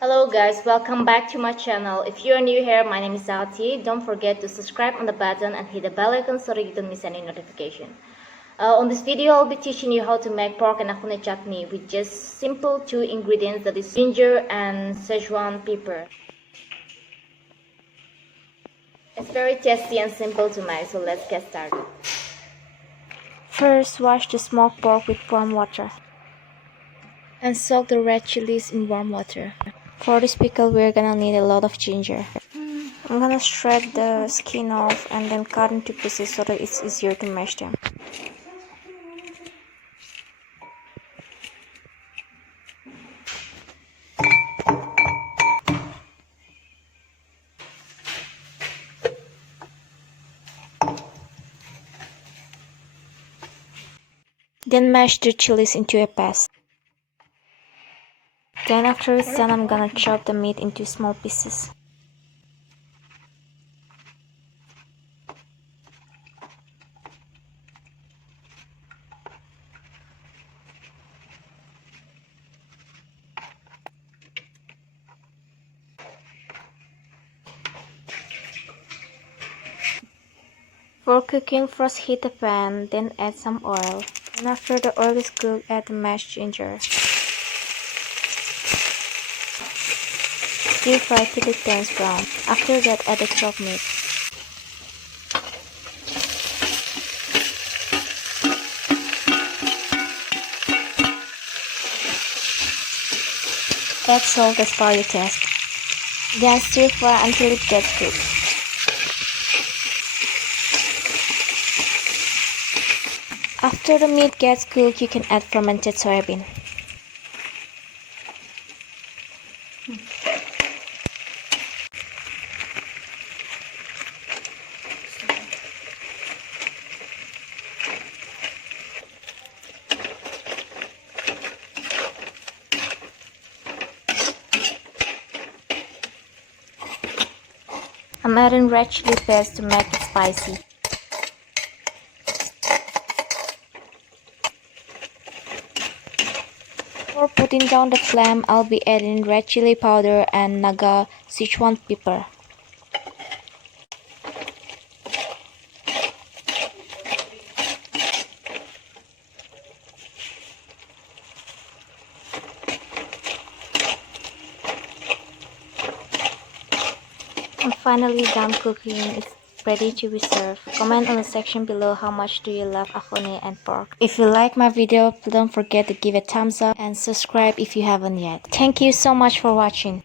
Hello guys, welcome back to my channel. If you're new here, my name is Zati. Don't forget to subscribe on the button and hit the bell icon so that you don't miss any notification. On this video, I'll be teaching you how to make pork and axone chutney with just simple two ingredients, that is ginger and Sichuan pepper. It's very tasty and simple to make, so let's get started. First, wash the smoked pork with warm water and soak the red chilies in warm water. For this pickle, we're gonna need a lot of ginger. I'm gonna shred the skin off and then cut into pieces so that it's easier to mash them. Then mash the chilies into a paste. Then after it's done, I'm gonna chop the meat into small pieces. For cooking, first heat a pan, then add some oil. And after the oil is cooked, add the mashed ginger. Stir fry till it turns brown. After that, add the chopped meat. Add salt as per your taste. Then stir fry until it gets cooked. After the meat gets cooked, you can add fermented soybean. I'm adding red chili paste to make it spicy. Before putting down the flame, I'll be adding red chili powder and Naga Sichuan pepper. I'm finally done cooking. It's ready to be served. Comment on the section below how much do you love axone and pork. If you like my video, don't forget to give a thumbs up and subscribe if you haven't yet. Thank you so much for watching.